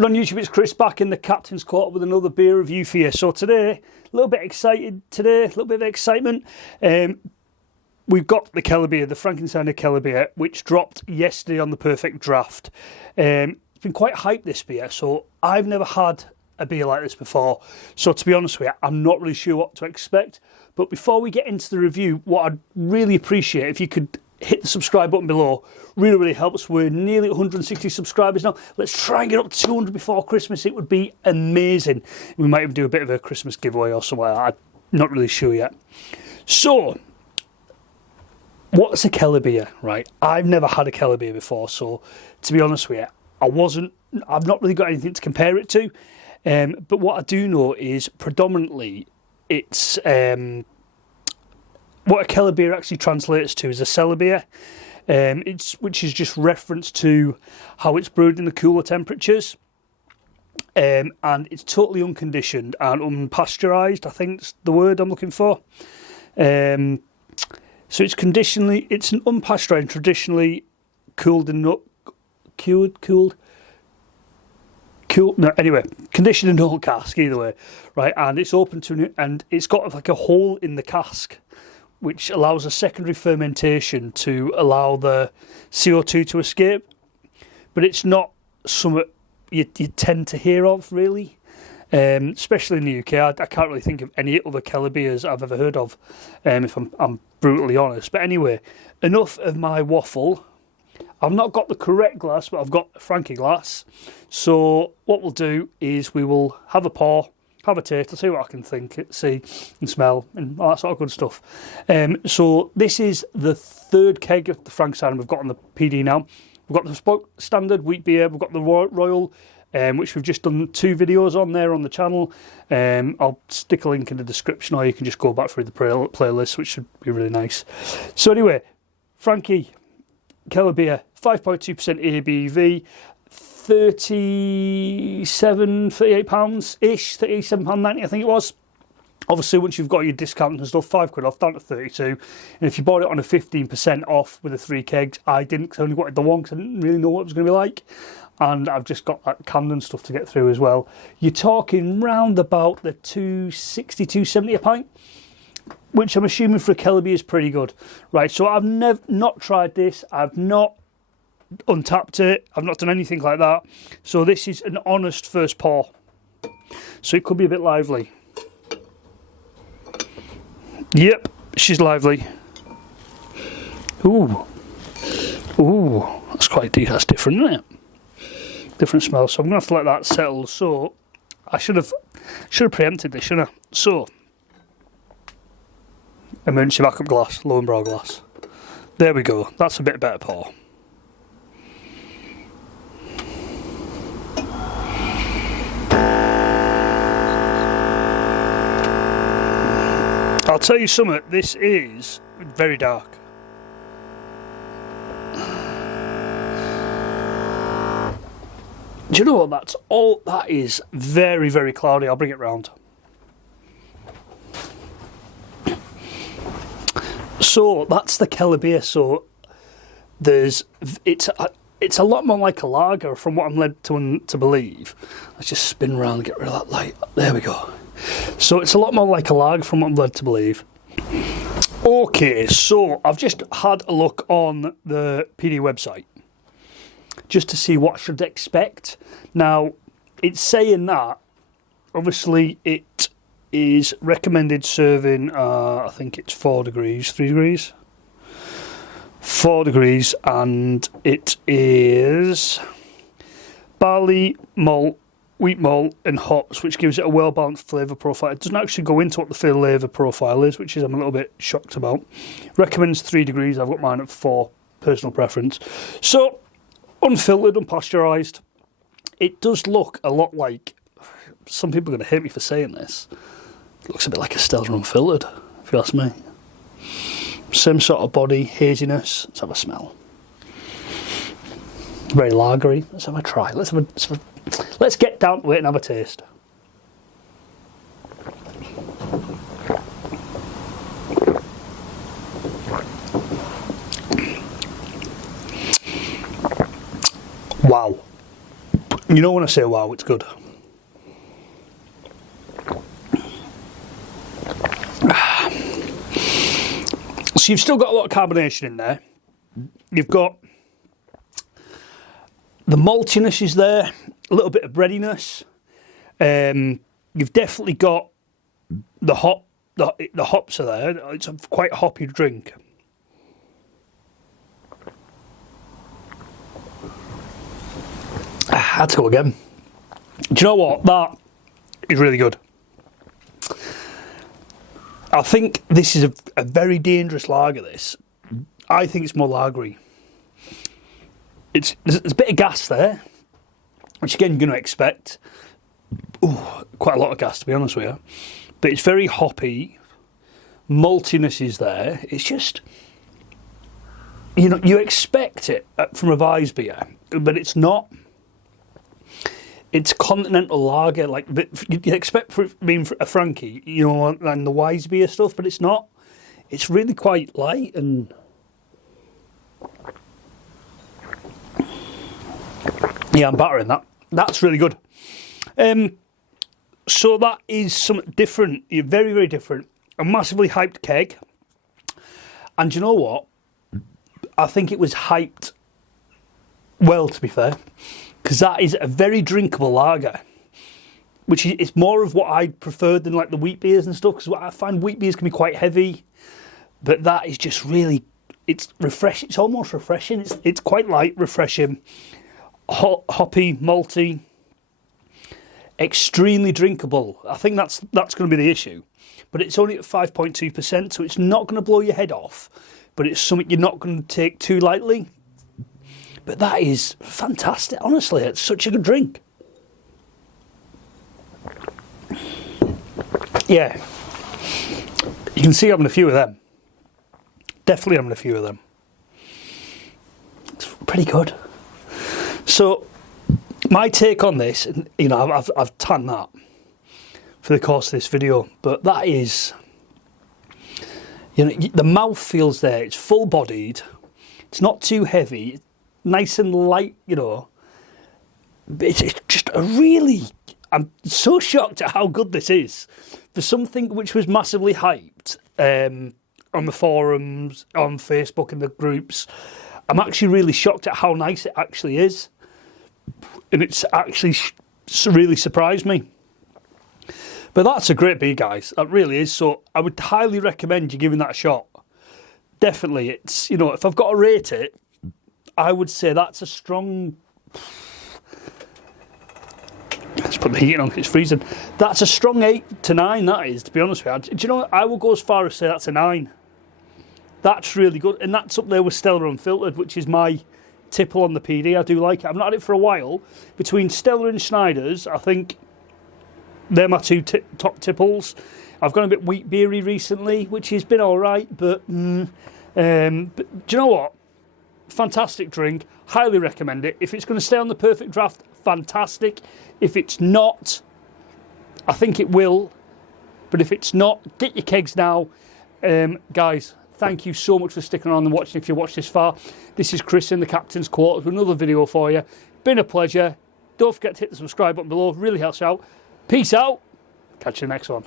Good on YouTube, it's Chris back in the Captain's Court with another beer review for you. So today, a little bit excited today, a little bit of excitement. We've got the Kellerbier, the Franziskaner Kellerbier, which dropped yesterday on the Perfect Draft. It's been quite hyped, this beer, so I've never had a beer like this before. So to be honest with you, I'm not really sure what to expect. But before we get into the review, what I'd really appreciate if you could hit the subscribe button below. Really helps. We're nearly 160 subscribers now. Let's try and get up to 200 before Christmas. It would be amazing. We might even do a bit of a Christmas giveaway or something. I'm not really sure yet. So, what's a Kellerbier, right? I've never had a Kellerbier before, so to be honest with you, I've not really got anything to compare it to. But what I do know is predominantly it's what a Kellerbier actually translates to is a cellar beer, which is just reference to how it's brewed in the cooler temperatures, and it's totally unconditioned and unpasteurised. I think it's the word I'm looking for. So it's an unpasteurised, traditionally conditioned in an old cask, either way, right? And it's open to, and it's got like a hole in the cask, which allows a secondary fermentation to allow the CO2 to escape. But it's not something you tend to hear of, really. Especially in the UK, I can't really think of any other Kellerbiers I've ever heard of, if I'm brutally honest. But anyway, enough of my waffle. I've not got the correct glass, but I've got a Frankie glass. So what we'll do is we will have a pour, have a taste, I'll see what I can see and smell and all that sort of good stuff. So this is the third keg of the Franziskaner we've got on the PD now. We've got the standard wheat beer, we've got the Royal, which we've just done 2 videos on there on the channel. I'll stick a link in the description, or you can just go back through the playlist, which should be really nice. So anyway, Frankie Kellerbier, 5.2% ABV, £38-ish, £37.90 I think it was. Obviously, once you've got your discount and stuff, £5 off, down to 32. And if you bought it on a 15% off with the 3 kegs, I didn't, because I only wanted the one, because I didn't really know what it was going to be like. And I've just got that Camden stuff to get through as well. You're talking round about the £2.60, £2.70 a pint, which I'm assuming for a Kellerbier is pretty good. Right, so I've not tried this. I've not untapped it. I've not done anything like that. So this is an honest first pour. So it could be a bit lively. Yep, she's lively. Ooh, that's quite deep. That's different, isn't it? Different smell. So I'm gonna have to let that settle. So I should have preempted this, shouldn't I? So emergency backup glass, low and brow glass. There we go. That's a bit better pour. I'll tell you something, this is very dark. Do you know what, that is very cloudy. I'll bring it round. So that's the Kellerbier. So it's a lot more like a lager from what I'm led to believe. Let's just spin around and get rid of that light. There we go. So it's a lot more like a lager from what I'm led to believe. Okay, so I've just had a look on the PD website just to see what I should expect. Now, it's saying that obviously it is recommended serving, I think it's 4 degrees, 3 degrees? 4 degrees, and it is barley, malt, wheat malt and hops, which gives it a well-balanced flavour profile. It doesn't actually go into what the flavour profile is, which I'm a little bit shocked about. Recommends 3 degrees. I've got mine at 4, personal preference. So, unfiltered, unpasteurised. It does look a lot like, some people are going to hate me for saying this, it looks a bit like a Stella unfiltered, if you ask me. Same sort of body, haziness. Let's have a smell. Very lagery. Let's have a try. Let's get down to it and have a taste. Wow. You know when I say wow, it's good. So you've still got a lot of carbonation in there. You've got the maltiness is there, a little bit of breadiness. You've definitely got the hops are there. It's a quite hoppy drink. I had to go again. Do you know what? That is really good. I think this is a very dangerous lager, this. I think it's more lagery. There's a bit of gas there, which again you're going to expect. Ooh, quite a lot of gas, to be honest with you. But it's very hoppy. Maltiness is there. It's just, you know, you expect it from a Weiss beer, but it's not. It's continental lager, like you expect for it being a Frankie, you know, and the Weiss beer stuff, but it's not. It's really quite light and yeah, I'm battering that. That's really good. So that is something different. Very, very different. A massively hyped keg, and you know what? I think it was hyped well, to be fair. Because that is a very drinkable lager, which is more of what I preferred than like the wheat beers and stuff. Because I find wheat beers can be quite heavy, but that is just really, it's refreshing. It's almost refreshing. It's quite light, refreshing, hoppy, malty, extremely drinkable. I think that's going to be the issue. But it's only at 5.2%, so it's not going to blow your head off. But it's something you're not going to take too lightly. But that is fantastic, honestly. It's such a good drink. Yeah. You can see having a few of them. Definitely having a few of them. It's pretty good. So, my take on this, you know, I've tanned that for the course of this video, but that is, you know, the mouth feels there. It's full-bodied. It's not too heavy. Nice and light, you know. It's just a really... I'm so shocked at how good this is. For something which was massively hyped on the forums, on Facebook and the groups, I'm actually really shocked at how nice it actually is. And it's actually really surprised me. But that's a great beer, guys. That really is. So I would highly recommend you giving that a shot. Definitely. It's, you know, if I've got to rate it, I would say that's a strong... Let's put the heating on because it's freezing. That's a strong 8 to 9, that is, to be honest with you. Do you know what? I will go as far as say that's a 9. That's really good. And that's up there with Stella Unfiltered, which is my tipple on the PD. I do like it. I've not had it for a while. Between Stella and Schneider's, I think they're my two top tipples. I've gone a bit wheat beery recently, which has been all right. But do you know what? Fantastic drink. Highly recommend it. If it's going to stay on the perfect draft, fantastic. If it's not, I think it will. But if it's not, get your kegs now. Guys, thank you so much for sticking around and watching if you watched this far. This is Chris in the Captain's Quarters with another video for you. Been a pleasure. Don't forget to hit the subscribe button below. Really helps out. Peace out. Catch you in the next one.